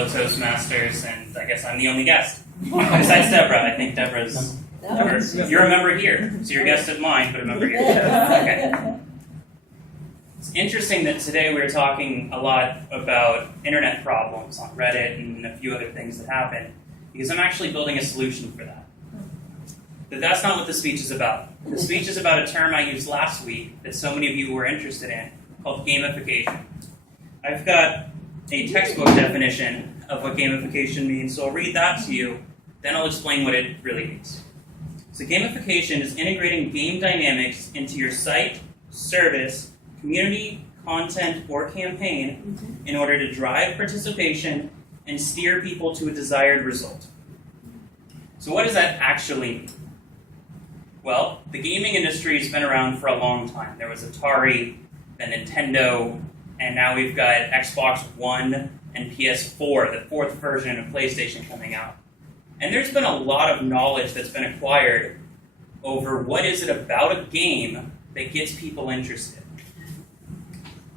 Toastmasters, and I guess I'm the only guest. Besides Deborah. I think Deborah's... You're a member here, so you're a guest of mine, but a member here. Okay. It's interesting that today we're talking a lot about internet problems on Reddit and a few other things that happen, because I'm actually building a solution for that. But that's not what the speech is about. The speech is about a term I used last week that so many of you were interested in, called gamification. I've got a textbook definition of what gamification means, so I'll read that to you, then I'll explain what it really means. So gamification is integrating game dynamics into your site, service, community, content, or campaign in order to drive participation and steer people to a desired result. So what does that actually mean? Well, the gaming industry has been around for a long time. There was Atari, then Nintendo, and now we've got Xbox One and PS4, the fourth version of PlayStation coming out. And there's been a lot of knowledge that's been acquired over what is it about a game that gets people interested.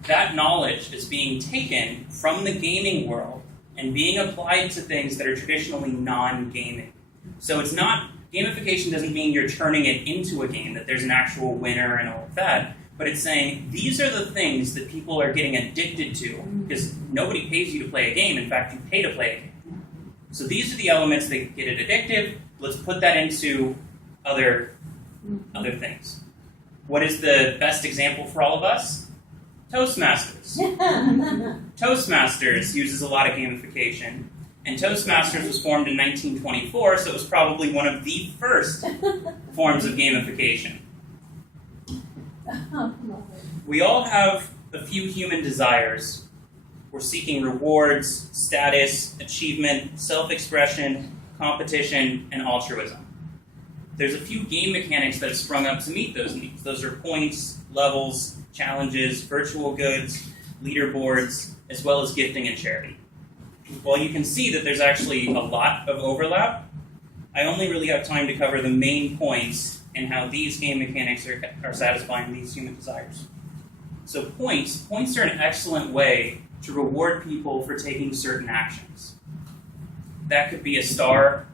That knowledge is being taken from the gaming world and being applied to things that are traditionally non-gaming. So it's not, gamification doesn't mean you're turning it into a game, that there's an actual winner and all of that, but it's saying these are the things that people are getting addicted to, because nobody pays you to play a game. In fact, you pay to play a game. So these are the elements that get it addictive. Let's put that into other things. What is the best example for all of us? Toastmasters. Toastmasters uses a lot of gamification. And Toastmasters was formed in 1924, so it was probably one of the first forms of gamification. We all have a few human desires. We're seeking rewards, status, achievement, self-expression, competition, and altruism. There's a few game mechanics that have sprung up to meet those needs. Those are points, levels, challenges, virtual goods, leaderboards, as well as gifting and charity. While you can see that there's actually a lot of overlap, I only really have time to cover the main points and how these game mechanics are satisfying these human desires. So points are an excellent way to reward people for taking certain actions. That could be a star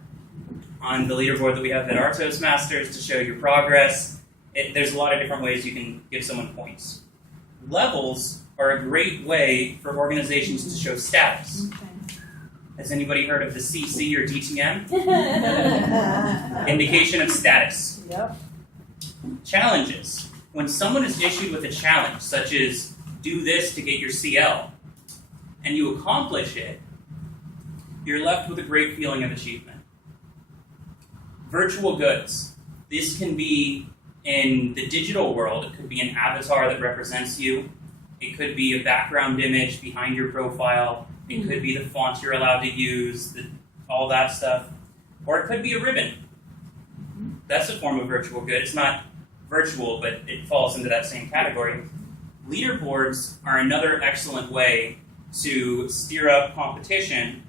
on the leaderboard that we have at our Toastmasters to show your progress. There's a lot of different ways you can give someone points. Levels are a great way for organizations to show status. Has anybody heard of the CC or DTM? Indication of status. Yep. Challenges. When someone is issued with a challenge, such as do this to get your CL, and you accomplish it, you're left with a great feeling of achievement. Virtual goods. This can be in the digital world. It could be an avatar that represents you. It could be a background image behind your profile. It could be the font you're allowed to use, all that stuff. Or it could be a ribbon. That's a form of virtual good. It's not virtual, but it falls into that same category. Leaderboards are another excellent way to steer up competition.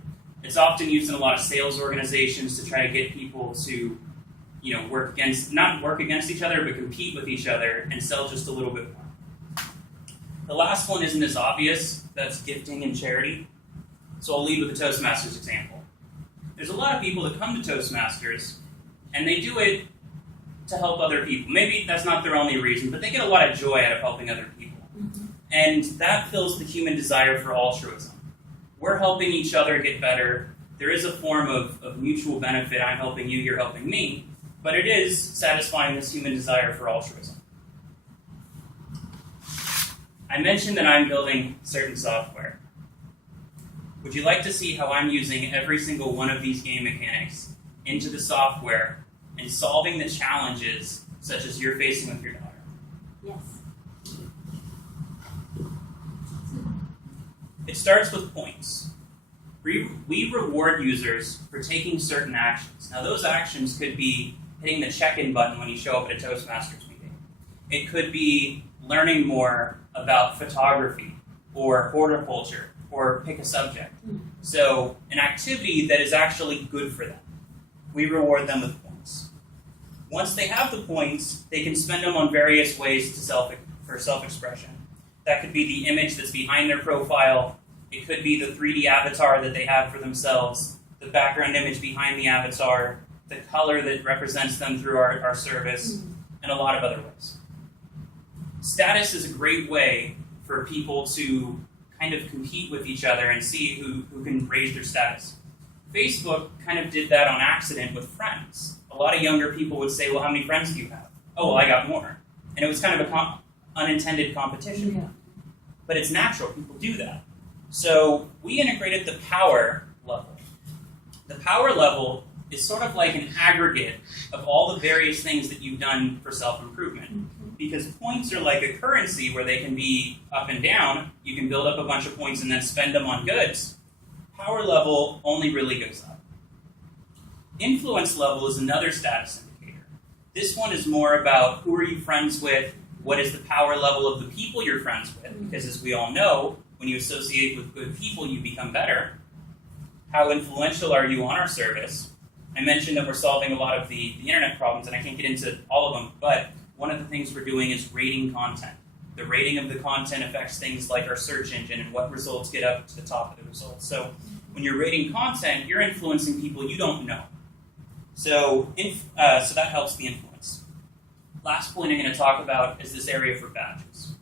It's often used in a lot of sales organizations to try to get people to, not work against each other, but compete with each other and sell just a little bit more. The last one isn't as obvious. That's gifting and charity. So I'll lead with the Toastmasters example. There's a lot of people that come to Toastmasters, and they do it to help other people. Maybe that's not their only reason, but they get a lot of joy out of helping other people. And that fills the human desire for altruism. We're helping each other get better. There is a form of mutual benefit. I'm helping you, you're helping me. But it is satisfying this human desire for altruism. I mentioned that I'm building certain software. Would you like to see how I'm using every single one of these game mechanics into the software and solving the challenges such as you're facing with your daughter? Yes. It starts with points. We reward users for taking certain actions. Now those actions could be hitting the check-in button when you show up at a Toastmasters meeting. It could be learning more about photography or horticulture or pick a subject. So an activity that is actually good for them. We reward them with points. Once they have the points, they can spend them on various ways for self-expression. That could be the image that's behind their profile. It could be the 3D avatar that they have for themselves, the background image behind the avatar, the color that represents them through our service, and a lot of other ways. Status is a great way for people to kind of compete with each other and see who can raise their status. Facebook kind of did that on accident with friends. A lot of younger people would say, well, how many friends do you have? Oh, well, I got more. And it was kind of a unintended competition. Yeah. But it's natural, people do that. So we integrated the power level. The power level is sort of like an aggregate of all the various things that you've done for self-improvement. Because points are like a currency where they can be up and down. You can build up a bunch of points and then spend them on goods. Power level only really goes up. Influence level is another status indicator. This one is more about who are you friends with, what is the power level of the people you're friends with, because as we all know, when you associate with good people, you become better. How influential are you on our service? I mentioned that we're solving a lot of the internet problems, and I can't get into all of them, but one of the things we're doing is rating content. The rating of the content affects things like our search engine and what results get up to the top of the results. So when you're rating content, you're influencing people you don't know. So that helps the influence. Last point I'm going to talk about is this area for badges.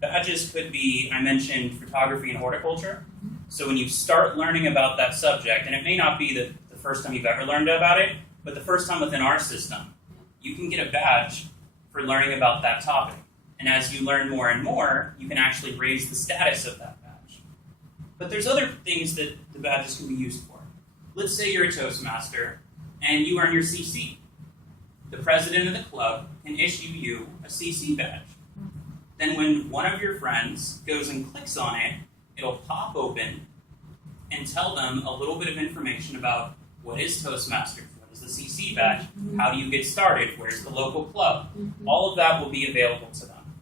Badges could be, I mentioned photography and horticulture. So when you start learning about that subject, and it may not be the first time you've ever learned about it, but the first time within our system, you can get a badge for learning about that topic. And as you learn more and more, you can actually raise the status of that badge. But there's other things that the badges can be used for. Let's say you're a Toastmaster and you earn your CC. The president of the club can issue you a CC badge. Then when one of your friends goes and clicks on it, it'll pop open and tell them a little bit of information about what is Toastmasters, what is the CC badge, how do you get started, where's the local club. All of that will be available to them.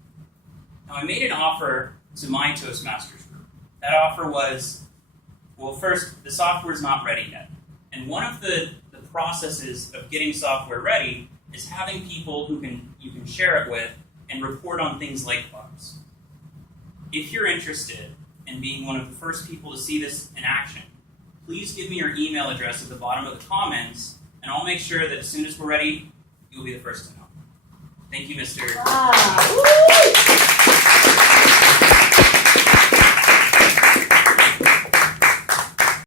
Now, I made an offer to my Toastmasters group. That offer was, well, first, the software's not ready yet. And one of the processes of getting software ready is having people who you can share it with and report on things like bugs. If you're interested in being one of the first people to see this in action, please give me your email address at the bottom of the comments, and I'll make sure that as soon as we're ready, you'll be the first to know. Thank you, Mr. Wow.